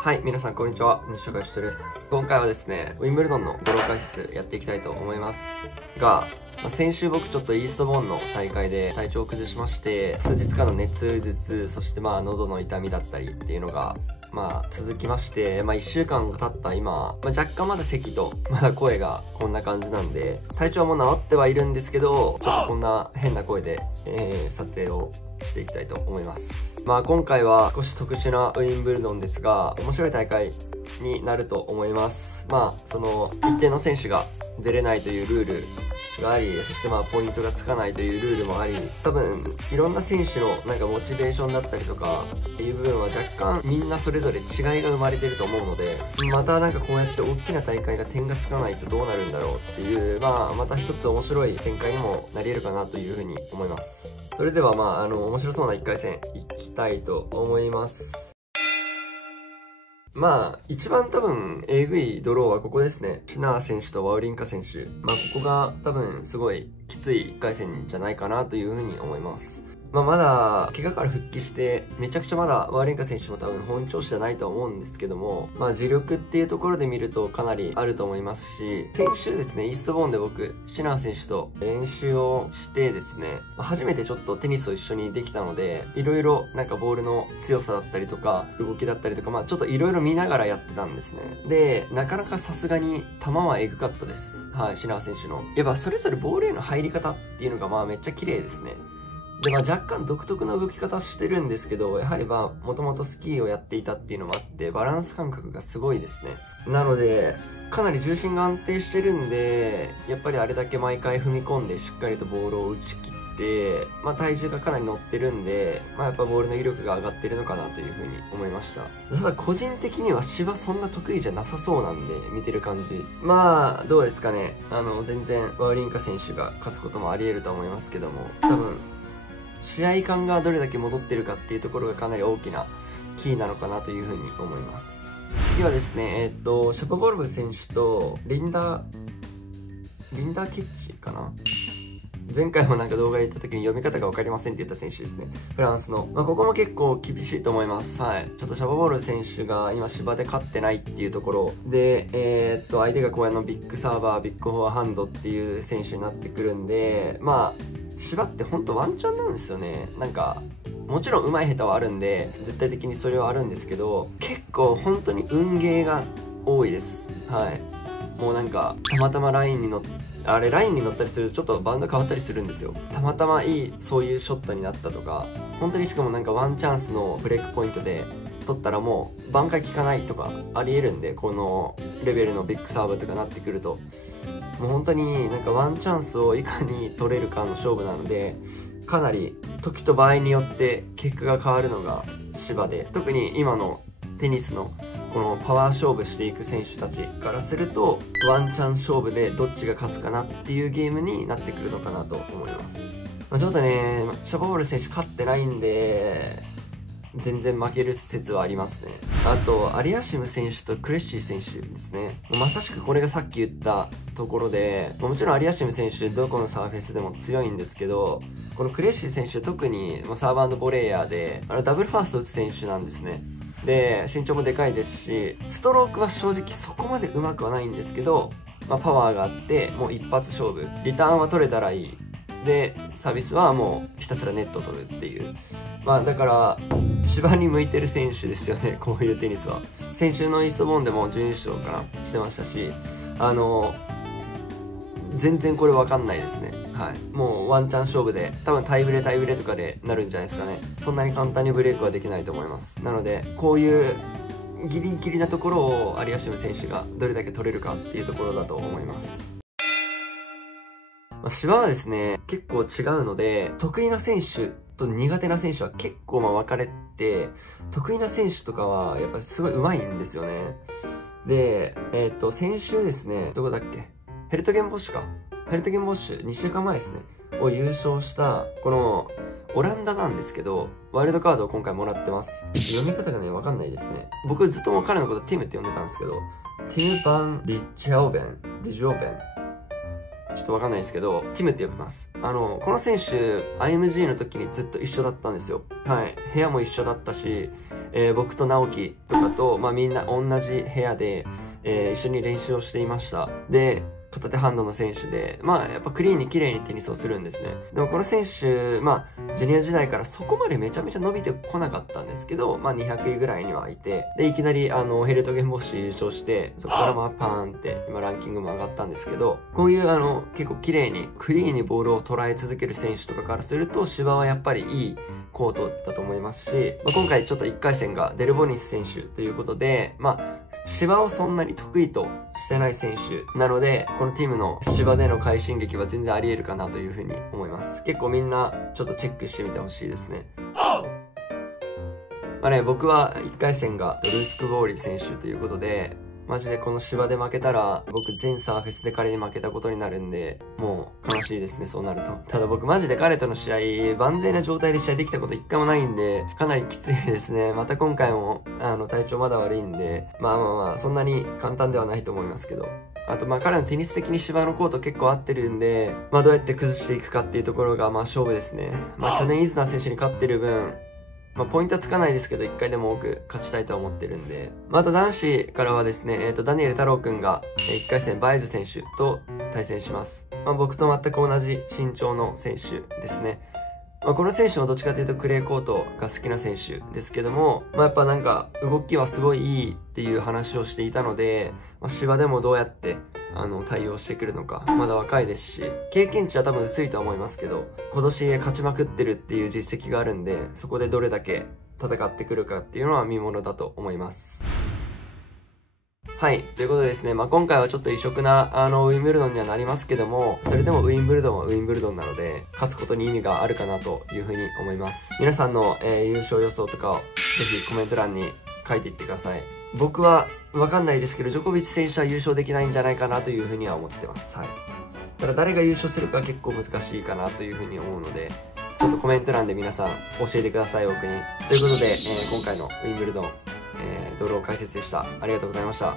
はい、皆さんこんにちは。西岡義人です。今回はですね、ウィンブルドンのドロー解説やっていきたいと思いますが、先週僕ちょっとイーストボーンの大会で体調を崩しまして、数日間の熱、頭痛、そして喉の痛みだったりっていうのが続きまして、1週間が経った今、若干まだ咳と、まだ声がこんな感じなんで、体調はもう治ってはいるんですけど、ちょっとこんな変な声で、撮影をしていきたいと思います。今回は少し特殊なウィンブルドンですが、面白い大会になると思います。その、一定の選手が出れないというルールがあり、そしてポイントがつかないというルールもあり、多分いろんな選手のモチベーションだったりとかっていう部分は若干みんなそれぞれ違いが生まれてると思うので、またこうやって大きな大会が点がつかないとどうなるんだろうっていう、また一つ面白い展開にもなり得るかなというふうに思います。それでは面白そうな1回戦いきたいと思います。一番多分、えぐいドローはここですね。シナー選手とワウリンカ選手。ここが多分すごいきつい1回戦じゃないかなというふうに思います。まだ、怪我から復帰して、めちゃくちゃまだ、ワーレンカ選手も多分本調子じゃないと思うんですけども、自力っていうところで見るとかなりあると思いますし、先週ですね、イーストボーンで僕、シナー選手と練習をしてですね、初めてちょっとテニスを一緒にできたので、いろいろボールの強さだったりとか、動きだったりとか、ちょっといろいろ見ながらやってたんですね。で、なかなかさすがに球はエグかったです。はい、シナー選手の。やっぱそれぞれボールへの入り方っていうのがめっちゃ綺麗ですね。で、若干独特な動き方してるんですけど、やはりもともとスキーをやっていたっていうのもあって、バランス感覚がすごいですね。なので、かなり重心が安定してるんで、やっぱりあれだけ毎回踏み込んでしっかりとボールを打ち切って、体重がかなり乗ってるんで、やっぱボールの威力が上がってるのかなというふうに思いました。ただ個人的には芝そんな得意じゃなさそうなんで、見てる感じ。どうですかね。全然ワウリンカ選手が勝つこともあり得ると思いますけども、多分、試合感がどれだけ戻ってるかっていうところがかなり大きなキーなのかなというふうに思います。次はですね、シャポボルブ選手とリンダーケッチかな。前回も動画で言った時に読み方が分かりませんって言った選手ですね。フランスの。ここも結構厳しいと思います。はい。ちょっとシャポボルブ選手が今芝で勝ってないっていうところで、相手がこうビッグサーバー、ビッグフォアハンドっていう選手になってくるんで、芝ってほんとワンチャンなんですよね。もちろん上手い下手はあるんで、絶対的にそれはあるんですけど、結構本当に運ゲーが多いです。はい。もうたまたまラインに乗ったりするとちょっとバウンド変わったりするんですよ。たまたまいい、そういうショットになったとか、本当にしかもワンチャンスのブレイクポイントで取ったらもう挽回効かないとかあり得るんで、このレベルのビッグサーブとかなってくると。もう本当にワンチャンスをいかに取れるかの勝負なので、かなり時と場合によって結果が変わるのが芝で、特に今のテニスのこのパワー勝負していく選手たちからすると、ワンチャン勝負でどっちが勝つかなっていうゲームになってくるのかなと思います。ちょっとね、シャポボール選手勝ってないんで、全然負ける説はありますね。あと、アリアシム選手とクレッシー選手ですね。まさしくこれがさっき言ったところで、もちろんアリアシム選手どこのサーフェスでも強いんですけど、このクレッシー選手特にサーバー&ボレーヤーで、ダブルファースト打つ選手なんですね。で、身長もでかいですし、ストロークは正直そこまで上手くはないんですけど、パワーがあって、もう一発勝負。リターンは取れたらいい。で、サービスはもうひたすらネットを取るっていう。だから、芝に向いてる選手ですよね、こういうテニスは。先週のイーストボーンでも準優勝かな、してましたし、全然これわかんないですね。はい。もうワンチャン勝負で、多分タイブレとかでなるんじゃないですかね。そんなに簡単にブレイクはできないと思います。なので、こういうギリギリなところをアリアシム選手がどれだけ取れるかっていうところだと思います。芝はですね、結構違うので、得意な選手と苦手な選手は結構分かれて、得意な選手とかはやっぱすごい上手いんですよね。で、先週ですね、どこだっけ？ヘルトゲンボッシュか。ヘルトゲンボッシュ2週間前ですね。を優勝した、この、オランダなんですけど、ワイルドカードを今回もらってます。読み方がね、わかんないですね。僕ずっともう彼のことティムって呼んでたんですけど、ティム・バン・リジョーベンちょっとわかんないですけど、ティムって呼びます。この選手、IMG の時にずっと一緒だったんですよ。はい。部屋も一緒だったし、僕と直樹とかと、みんな同じ部屋で、一緒に練習をしていました。で、片手ハンドの選手で、やっぱクリーンに綺麗にテニスをするんですね。でもこの選手、ジュニア時代からそこまでめちゃめちゃ伸びてこなかったんですけど、200位ぐらいにはいて、で、いきなりヘルトゲンボッシュ優勝して、そこからパーンって、今ランキングも上がったんですけど、こういう結構綺麗に、クリーンにボールを捉え続ける選手とかからすると、芝はやっぱりいいコートだと思いますし、今回ちょっと1回戦がデルボニス選手ということで、芝をそんなに得意としてない選手なので、このチームの芝での快進撃は全然あり得るかなというふうに思います。結構みんなちょっとチェックしてみてほしいですね。僕は1回戦がドルースク・ボーリー選手ということで、マジでこの芝で負けたら、僕全サーフェスで彼に負けたことになるんで、もう悲しいですね、そうなると。ただ僕マジで彼との試合、万全な状態で試合できたこと一回もないんで、かなりきついですね。また今回も、体調まだ悪いんで、そんなに簡単ではないと思いますけど。あと彼のテニス的に芝のコート結構合ってるんで、どうやって崩していくかっていうところが勝負ですね。去年イズナー選手に勝ってる分、ポイントはつかないですけど、1回でも多く勝ちたいと思ってるんで。あと男子からはですね、ダニエル太郎くんが、1回戦バイズ選手と対戦します。僕と全く同じ身長の選手ですね。この選手もどっちかというとクレーコートが好きな選手ですけども、やっぱなんか動きはすごいいいっていう話をしていたので、芝でもどうやって対応してくるのか、まだ若いですし、経験値は多分薄いとは思いますけど、今年勝ちまくってるっていう実績があるんで、そこでどれだけ戦ってくるかっていうのは見ものだと思います。はい。ということでですね、今回はちょっと異色な、ウィンブルドンにはなりますけども、それでもウィンブルドンはウィンブルドンなので、勝つことに意味があるかなというふうに思います。皆さんの、優勝予想とかを、ぜひコメント欄に書いていってください。僕は、わかんないですけど、ジョコビッチ選手は優勝できないんじゃないかなというふうには思ってます。はい。ただ誰が優勝するか結構難しいかなというふうに思うので、ちょっとコメント欄で皆さん教えてください、僕に。ということで、今回のウィンブルドン、ドロー解説でした。ありがとうございました。